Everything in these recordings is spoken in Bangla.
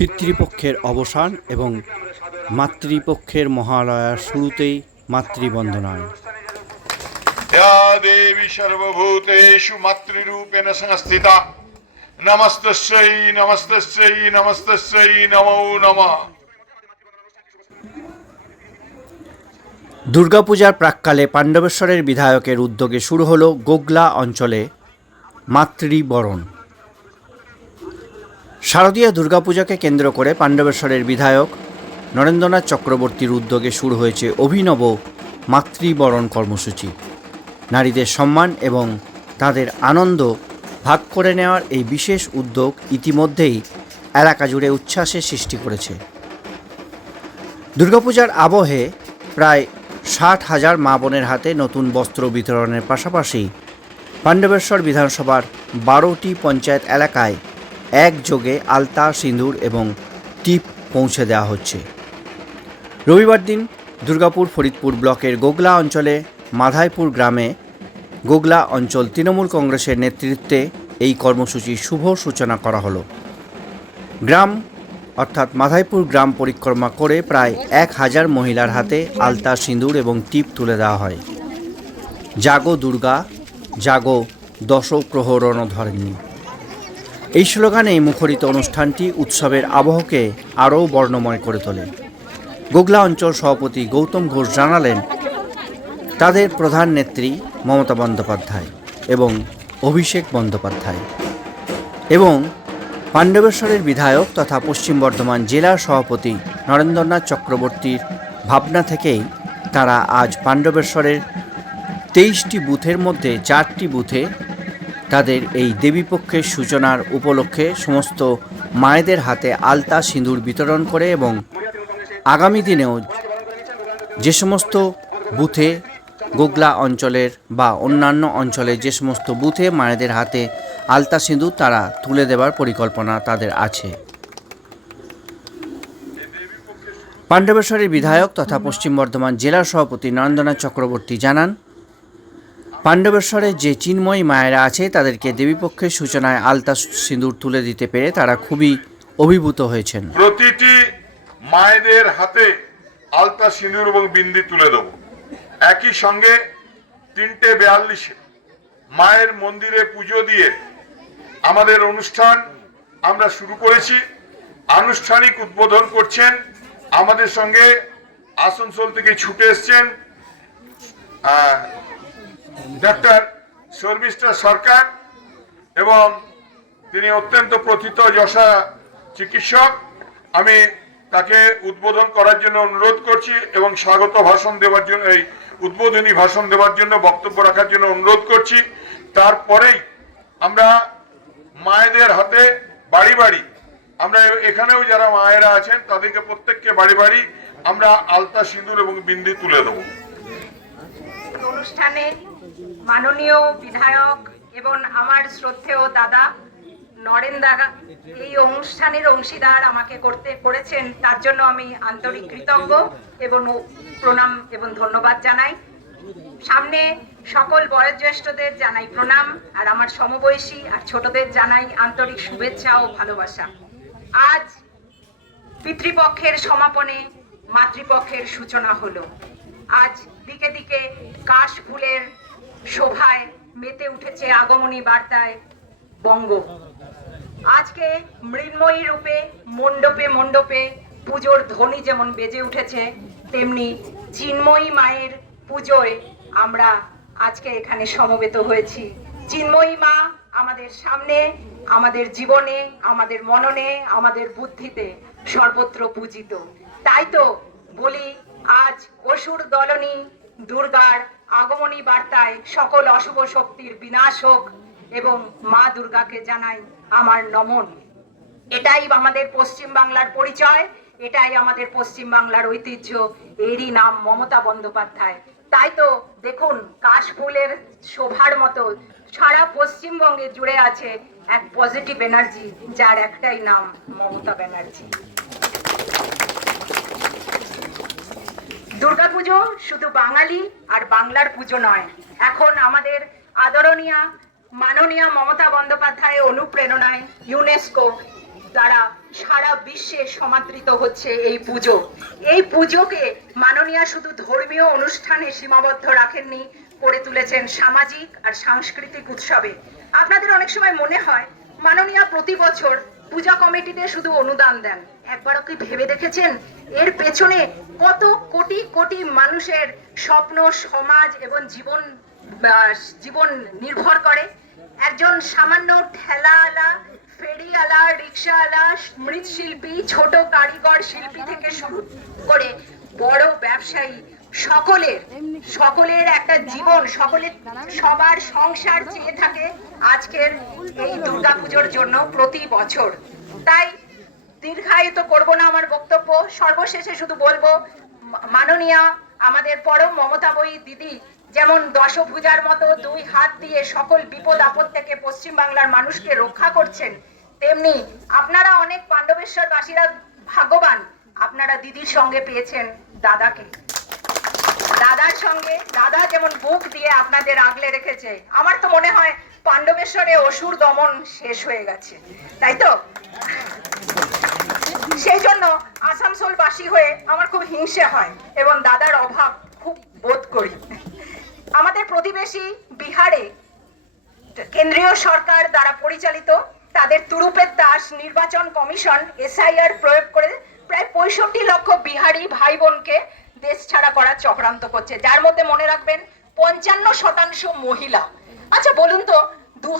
পিতৃপক্ষের অবসান এবং মাতৃপক্ষের মহালয়ার শুরুতেই মাতৃবন্দনায় या देवी सर्वभूतेषु मातृरूपेण संस्थिता नमस्तस्यै नमस्तस्यै नमस्तस्यै नमो नमः দুর্গাপূজার প্রাককালে পাণ্ডবেশ্বরের বিধায়কের উদ্যোগে শুরু হলো গোগলা অঞ্চলে মাতৃবরণ শারদীয় দুর্গাপূজাকে কেন্দ্র করে পাণ্ডবেশ্বরের বিধায়ক নরেন্দ্রনাথ চক্রবর্তীর উদ্যোগে শুরু হয়েছে অভিনব মাতৃবরণ কর্মসূচি। নারীদের সম্মান এবং তাদের আনন্দ ভাগ করে নেওয়ার এই বিশেষ উদ্যোগ ইতিমধ্যেই এলাকা জুড়ে উচ্ছ্বাসের সৃষ্টি করেছে। দুর্গাপূজার আবহে প্রায় ষাট হাজার মা বোনের হাতে নতুন বস্ত্র বিতরণের পাশাপাশি পাণ্ডবেশ্বর বিধানসভার বারোটি পঞ্চায়েত এলাকায় একযোগে আলতা, সিঁদুর এবং টিপ পৌঁছে দেওয়া হচ্ছে। রবিবার দিন দুর্গাপুর, ফরিদপুর ব্লকের গোগলা অঞ্চলে মাধাইপুর গ্রামে গোগলা অঞ্চল তৃণমূল কংগ্রেসের নেতৃত্বে এই কর্মসূচির শুভ সূচনা করা হলো। গ্রাম, অর্থাৎ মাধাইপুর গ্রাম পরিক্রমা করে প্রায় এক হাজার মহিলার হাতে আলতা, সিঁদুর এবং টিপ তুলে দেওয়া হয়। জাগো দুর্গা, জাগো দশ প্রহরণ ধরেননি এই স্লোগানে মুখরিত অনুষ্ঠানটি উৎসবের আবহকে আরও বর্ণময় করে তোলে। গোগলা অঞ্চল সভাপতি গৌতম ঘোষ জানালেন, তাদের প্রধান নেত্রী মমতা বন্দ্যোপাধ্যায় এবং অভিষেক বন্দ্যোপাধ্যায় এবং পাণ্ডবেশ্বরের বিধায়ক তথা পশ্চিম বর্ধমান জেলা সভাপতি নরেন্দ্রনাথ চক্রবর্তীর ভাবনা থেকেই তারা আজ পাণ্ডবেশ্বরের তেইশটি বুথের মধ্যে চারটি বুথে তাদের এই দেবীপক্ষের সূচনার উপলক্ষে সমস্ত মায়েদের হাতে আলতা সিঁদুর বিতরণ করে এবং আগামী দিনেও যে সমস্ত বুথে গোগলা অঞ্চলের বা অন্যান্য অঞ্চলে যে সমস্ত বুথে মায়েদের হাতে আলতা সিঁদুর তারা তুলে দেওয়ার পরিকল্পনা তাদের আছে। পাণ্ডবেশ্বরের বিধায়ক তথা পশ্চিম বর্ধমান জেলা সভাপতি নরেন্দ্রনাথ চক্রবর্তী জানান পাণ্ডবেশ্বরে যে চিন্ময়ী মায়েরা আছে, তাদেরকে দেবীপক্ষের সূচনায় আলতা সিঁদুর তুলে দিতে পেরে তারা খুবই অভিভূত হয়েছেন। প্রতিটি মায়েদের হাতে আলতা সিঁদুর এবং বিন্দি তুলে দেব। একই সঙ্গে তিনটে বেয়াল্লিশে মায়ের মন্দিরে পুজো দিয়ে আমাদের অনুষ্ঠান আমরা শুরু করেছি। আনুষ্ঠানিক উদ্বোধন করছেন, আমাদের সঙ্গে আসানসোল থেকে ছুটে এসছেন ডক্টর শর্মিষ্ঠা সরকার এবং তিনি অত্যন্ত প্রথিত যশা চিকিৎসক। আমি তাকে উদ্বোধন করার জন্য অনুরোধ করছি এবং স্বাগত ভাষণ দেওয়ার জন্য, এই উদ্বোধনী ভাষণ দেওয়ার জন্য, বক্তব্য রাখার জন্য অনুরোধ করছি। তারপরেই আমরা মায়েদের হাতে বাড়ি বাড়ি। আমরা এখানেও যারা মায়েরা আছেন, তাদেরকে প্রত্যেককে বাড়ি বাড়ি আমরা আলতা সিঁদুর এবং বিন্দি তুলে দেবো। অনুষ্ঠানে মাননীয় বিধায়ক এবং আমার শ্রদ্ধেয় দাদা নরেন দাদা এই অনুষ্ঠানের অংশীদার আমাকে করতে করেছেন। তার জন্য আমি আন্তরিক কৃতজ্ঞ এবং প্রণাম এবং ধন্যবাদ জানাই। সামনে সকল বয়োজ্যেষ্ঠদের জানাই প্রণাম আর আমার সমবয়সী আর ছোটদের জানাই আন্তরিক শুভেচ্ছা ও ভালোবাসা। আজ পিতৃপক্ষের সমাপনে মাতৃপক্ষের সূচনা হলো। আজ দিকে দিকে কাশ ফুলের শোভায় মেতে উঠেছে আগমনী বার্তায় বঙ্গ। আজকে মৃন্ময়ী রূপে, মণ্ডপে মণ্ডপে পুজোর ধ্বনি যেমন বেজে উঠেছে, তেমনি চিন্ময়ী মায়ের পুজোয় আমরা আজকে এখানে সমবেত হয়েছি। চিন্ময়ী মা আমাদের সামনে, আমাদের জীবনে, আমাদের মননে, আমাদের বুদ্ধিতে সর্বত্র পূজিত। তাই তো বলি, আজ অসুর দলনী দুর্গার আগমনী বার্তায় সকল অশুভ শক্তির বিনাশ হোক এবং মা দুর্গাকে জানাই আমার নমন। এটাই আমাদের পশ্চিম বাংলার পরিচয়, এটাই আমাদের পশ্চিম বাংলার ঐতিহ্য, এরই নাম মমতা বন্দ্যোপাধ্যায়। তাই তো দেখুন, কাশফুলের শোভার মতো সারা পশ্চিমবঙ্গে জুড়ে আছে এক পজিটিভ এনার্জি যার একটাই নাম মমতা ব্যানার্জি। দুর্গাপুজো শুধু বাঙালি আর বাংলার পুজো নয়। এখন আমাদের আদরণীয়, মাননীয় মমতা বন্দ্যোপাধ্যায়ের অনুপ্রেরণায় ইউনেস্কো দ্বারা সারা বিশ্বে সমাদৃত হচ্ছে এই পুজো। এই পুজোকে মাননীয়া শুধু ধর্মীয় অনুষ্ঠানে সীমাবদ্ধ রাখেননি, করে তুলেছেন সামাজিক আর সাংস্কৃতিক উৎসবে। আপনাদের অনেক সময় মনে হয়, মাননীয়া প্রতি বছর পূজা কমিটিতে শুধু অনুদান দেন। একবারও কি ভেবে দেখেছেন? এর পেছনে কত কোটি কোটি মানুষের স্বপ্ন, সমাজ এবং জীবন জীবন নির্ভর করে। একজন সামান্য ঠেলাওয়ালা, ফেরিওয়ালা, রিক্সাওয়ালা, মৃৎশিল্পী, ছোট কারিগর শিল্পী থেকে শুরু করে বড় ব্যবসায়ী, সকলের সকলের একটা জীবন, সকলের সবার সংসার চেয়ে থাকে। আজকের এই দুর্গাপুজোর জন্য প্রতি বছর। তাই দীর্ঘায়িত করব না আমার বক্তব্য। সর্বশেষে শুধু বলব মাননীয়া আমাদের পরম মমতাময়ী দিদি যেমন দশভুজার মতো দুই হাত দিয়ে সকল বিপদ আপদ থেকে পশ্চিম বাংলার মানুষকে রক্ষা করছেন, তেমনি আপনারা অনেক পাণ্ডবেশ্বর বাসীরা ভাগ্যবান। আপনারা দিদির সঙ্গে পেয়েছেন দাদাকে। দাদার সঙ্গে দাদা যেমন বুক দিয়ে আপনাদের আগলে রেখেছে। আমার তো মনে হয় পাণ্ডবেশ্বরে অসুর দমন শেষ হয়ে গেছে, তাই তো? সেই জন্য আসানসোলবাসী হয়ে আমার খুব হিংসে হয় এবং দাদার অভাব খুব বোধ করি। আমাদের প্রতিবেশী বিহারে কেন্দ্রীয় সরকার দ্বারা পরিচালিত তাদের তুরুপের দাস নির্বাচন কমিশন এসআইআর প্রয়োগ করে প্রায় পঁয়ষট্টি লক্ষ বিহারি ভাই বোনকে দেশ ছাড়া করার চক্রান্ত করছে। যার মধ্যে মনে রাখবেন, পঞ্চান্ন শতাংশ মহিলা আচ্ছা বলুন তো দু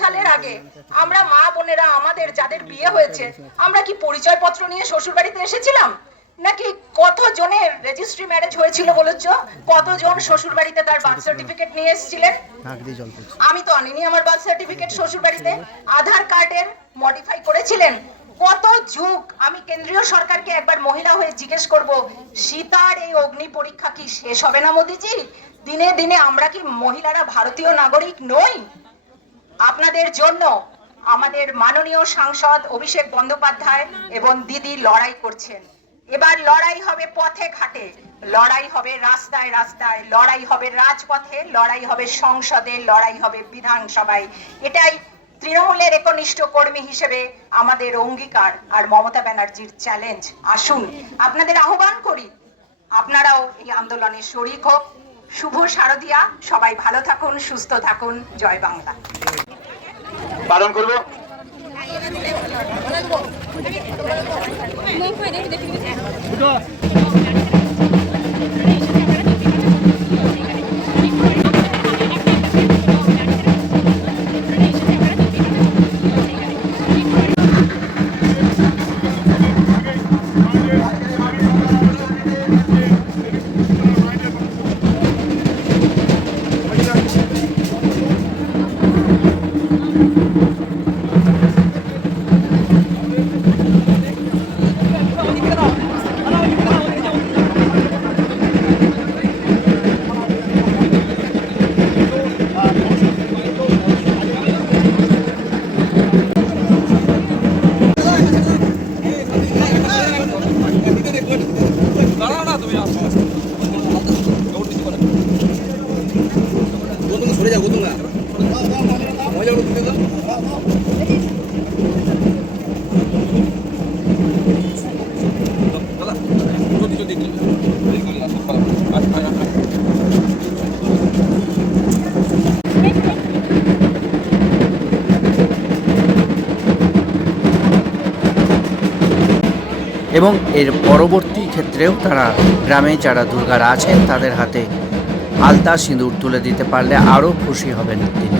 সালের আগে আমরা মা বোনেরা আমাদের যাদের বিয়ে হয়েছে, আমরা কি পরিচয়পত্র নিয়ে শ্বশুর বাড়িতে এসেছিলাম? নাকি কত জনের রেজিস্ট্রি ম্যারেজ হয়েছিল বলেছ কতজন শ্বশুর বাড়িতে তার বার্থ সার্টিফিকেট নিয়ে এসেছিলেন? আমি তো আনিনি আমার বার্থ সার্টিফিকেট শ্বশুর বাড়িতে আধার কার্ডের মডিফাই করেছিলেন। কত যুগ আমি কেন্দ্রীয় সরকারকে একবার মহিলা হয়ে জিজ্ঞেস করব, সীতার এই অগ্নি পরীক্ষা কি শেষ হবে না মোদিজি? দিনে দিনে আমরা কি মহিলারা ভারতীয় নাগরিক নই? আপনাদের জন্য আমাদের মাননীয় সাংসদ অভিষেক বন্দ্যোপাধ্যায় এবং দিদি লড়াই করছেন। এবার লড়াই হবে পথে ঘাটে, লড়াই হবে রাস্তায় রাস্তায়, লড়াই হবে রাজপথে, লড়াই হবে সংসদে, লড়াই হবে বিধানসভায়। এটাই তৃণমূলের একনিষ্ঠ কর্মী হিসেবে আমাদের অঙ্গীকার আর মমতা ব্যানার্জির চ্যালেঞ্জ। আসুন, আপনাদের আহ্বান করি, আপনারাও এই আন্দোলনে শরিক হোক। শুভ শারদিয়া। সবাই ভালো থাকুন সুস্থ থাকুন। জয় বাংলা। পালন করব? এবং এর পরবর্তী ক্ষেত্রেও তারা গ্রামে যারা দুর্গারা আছেন, তাদের হাতে আলতা সিঁদুর তুলে দিতে পারলে আরও খুশি হবেন তিনি।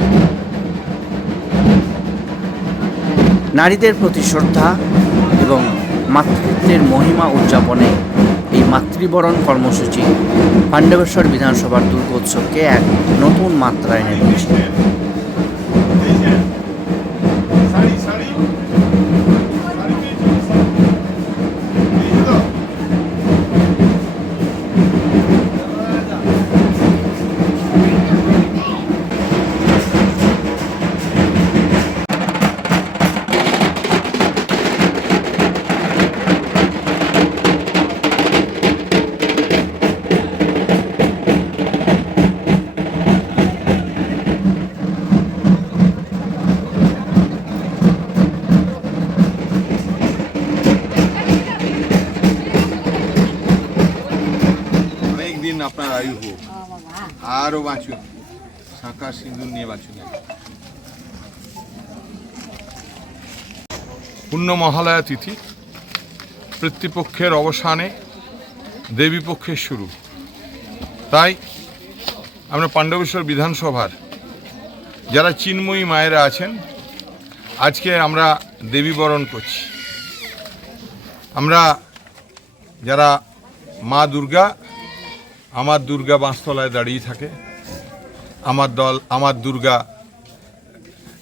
নারীদের প্রতি শ্রদ্ধা এবং মাতৃত্বের মহিমা উদযাপনে এই মাতৃবরণ কর্মসূচি পাণ্ডবেশ্বর বিধানসভার দুর্গোৎসবকে এক নতুন মাত্রায় এনে আপনার আয়ু হোক। আরও বাঁচুন। শাঁখা সিঁদুর নিয়ে বাঁচুন। পূর্ণ মহালয়া তিথি পিতৃপক্ষের অবসানে দেবীপক্ষের শুরু। তাই আমরা পাণ্ডবেশ্বর বিধানসভার যারা চিন্ময়ী মায়েরা আছেন, আজকে আমরা দেবী বরণ করছি। আমরা যারা মা দুর্গা আমার দুর্গা বাঁশতলায় দাঁড়িয়ে থাকে। আমার দল, আমার দুর্গা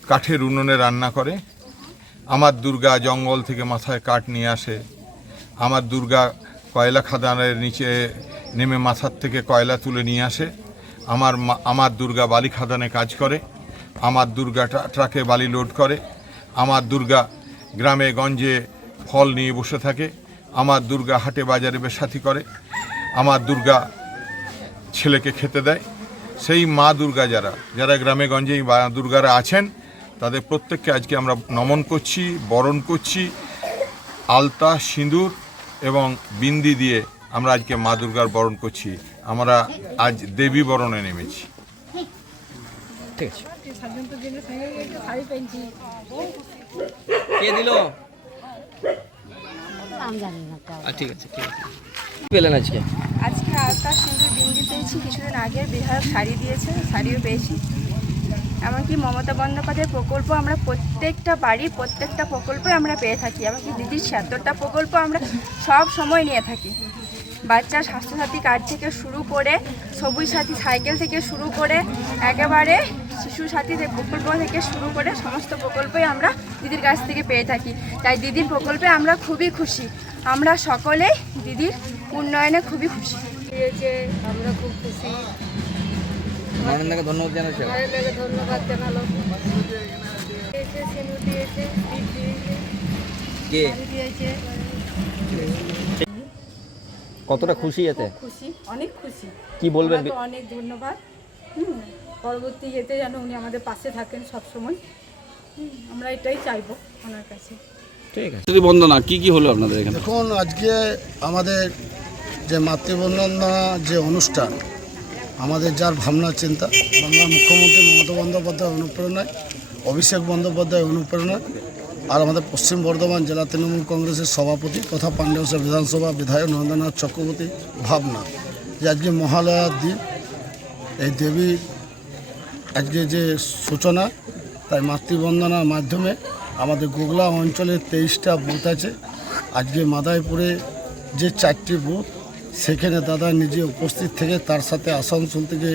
কাঠের উনুনে রান্না করে। আমার দুর্গা জঙ্গল থেকে মাথায় কাঠ নিয়ে আসে। আমার দুর্গা কয়লা খাদানের নিচে নেমে মাথার থেকে কয়লা তুলে নিয়ে আসে। আমার আমার দুর্গা বালি খাদানে কাজ করে। আমার দুর্গা ট্রাকে বালি লোড করে। আমার দুর্গা গ্রামে গঞ্জে ফল নিয়ে বসে থাকে। আমার দুর্গা হাটে বাজারে বেসাথি করে। আমার দুর্গা ছেলেকে খেতে দেয়। সেই মা দুর্গা যারা যারা গ্রামে গঞ্জে মা দুর্গারা আছেন তাদের প্রত্যেককে আজকে আমরা নমন করছি বরণ করছি। আলতা সিঁদুর এবং বিন্দি দিয়ে আমরা আজকে মা দুর্গার বরণ করছি। আমরা আজ দেবী বরণে নেমেছি। কে দিল? ঠিক আছে ঠিক আছে। পেলেন আজকে? আজকে আলতা সিঁদুর বিন্দি পেয়েছি কিছুদিন আগে বিধায়ক শাড়ি দিয়েছে, শাড়িও পেয়েছি। এমনকি মমতা বন্দ্যোপাধ্যায়ের প্রকল্প আমরা প্রত্যেকটা বাড়ি, প্রত্যেকটা প্রকল্পে আমরা পেয়ে থাকি। এমনকি দিদির ছিয়াত্তরটা প্রকল্প আমরা সব সময় নিয়ে থাকি। বাচ্চার স্বাস্থ্যসাথী কার্ড থেকে শুরু করে, সবুজ সাথী সাইকেল থেকে শুরু করে, একেবারে শিশু সাথী প্রকল্প থেকে শুরু করে সমস্ত প্রকল্পই আমরা দিদির কাছ থেকে পেয়ে থাকি। তাই দিদির প্রকল্পে আমরা খুবই খুশি। আমরা সকলেই দিদির উন্নয়নে খুবই খুশি। দিয়েছে আমরা খুব খুশি। নরেন্দ্রকে ধন্যবাদ জানাচ্ছি। ধন্যবাদ জানালো। দিয়েছে কতটা খুশি এতে? খুশি অনেক খুশি। কি বলবেন? অনেক ধন্যবাদ। পরবর্তী ইয়েতে যেন উনি আমাদের পাশে থাকেন সব সময় আমরা এটাই চাইব ওনার কাছে। ঠিক আছে। বন্দনা কি কি হলো আপনাদের এখানে? দেখুন আজকে আমাদের যে মাতৃবন্দনা যে অনুষ্ঠান, আমাদের যার ভাবনা, চিন্তা, বাংলার মুখ্যমন্ত্রী মমতা বন্দ্যোপাধ্যায় অনুপ্রেরণায়, অভিষেক বন্দ্যোপাধ্যায় অনুপ্রেরণায়, আর আমাদের পশ্চিম বর্ধমান জেলা তৃণমূল কংগ্রেসের সভাপতি তথা পাণ্ডবসা বিধানসভা বিধায়ক নরেন্দ্রনাথ চক্রবর্তী ভাবনা যে আজকে মহালয়ার দিন, এই দেবীর আজকে যে সূচনা, তাই মাতৃবন্দনার মাধ্যমে আমাদের গোগলা অঞ্চলের তেইশটা বুথ আছে। আজকে মাদাইপুরে যে চারটি বুথ সেখানে দাদা নিজে উপস্থিত থেকে তার সাথে আসানসোল থেকে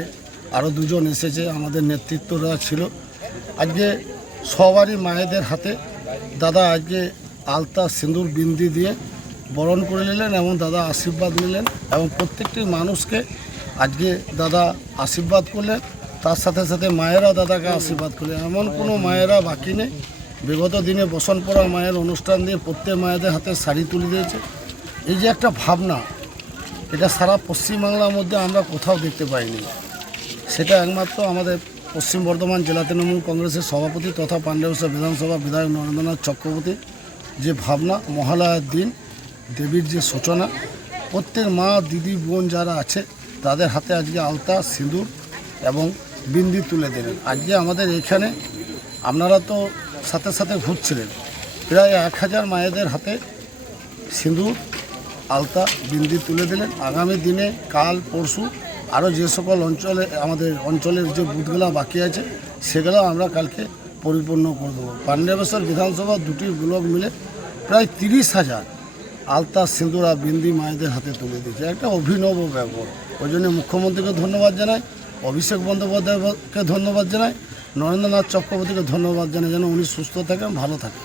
আরও দুজন এসেছে, আমাদের নেতৃত্বরা ছিল। আজকে সবারই মায়েদের হাতে দাদা আজকে আলতা সিঁদুর বিন্দি দিয়ে বরণ করে নিলেন এবং দাদা আশীর্বাদ নিলেন এবং প্রত্যেকটি মানুষকে আজকে দাদা আশীর্বাদ করলেন। তার সাথে সাথে মায়েরা দাদাকে আশীর্বাদ করলেন। এমন কোনো মায়েরা বাকি নেই। বিগত দিনে বসনপড়া মায়ের অনুষ্ঠান দিয়ে প্রত্যেক মায়েদের হাতে শাড়ি তুলে দিয়েছে। এই যে একটা ভাবনা এটা সারা পশ্চিমবাংলার মধ্যে আমরা কোথাও দেখতে পাইনি। সেটা একমাত্র আমাদের পশ্চিম বর্ধমান জেলা তৃণমূল কংগ্রেসের সভাপতি তথা পাণ্ডবসা বিধানসভা বিধায়ক নরেন্দ্রনাথ চক্রবর্তী। যে ভাবনা, মহালয়ার দিন, দেবীর যে সূচনা, প্রত্যেক মা, দিদি, বোন যারা আছে, তাদের হাতে আজকে আলতা, সিঁদুর এবং বিন্দি তুলে দিলেন। আজকে আমাদের এখানে আপনারা তো সাথে সাথে ঘুরছিলেন। প্রায় এক হাজার মায়েদের হাতে সিঁদুর আলতা বিন্দি তুলে দিলেন। আগামী দিনে, কাল, পরশু আরও যে সকল অঞ্চলে, আমাদের অঞ্চলের যে বুথগুলো বাকি আছে সেগুলো আমরা কালকে পরিপূর্ণ করে দেবো। পাণ্ডবেশ্বর বিধানসভা দুটি ব্লক মিলে প্রায় তিরিশ হাজার আলতা সিঁদুরা বিন্দি মায়েদের হাতে তুলে দিয়েছে। একটা অভিনব ব্যবহার। ওই জন্য মুখ্যমন্ত্রীকে ধন্যবাদ জানাই, অভিষেক বন্দ্যোপাধ্যায়কে ধন্যবাদ জানাই, নরেন্দ্রনাথ চক্রবর্তীকে ধন্যবাদ জানাই, যেন উনি সুস্থ থাকেন, ভালো থাকেন।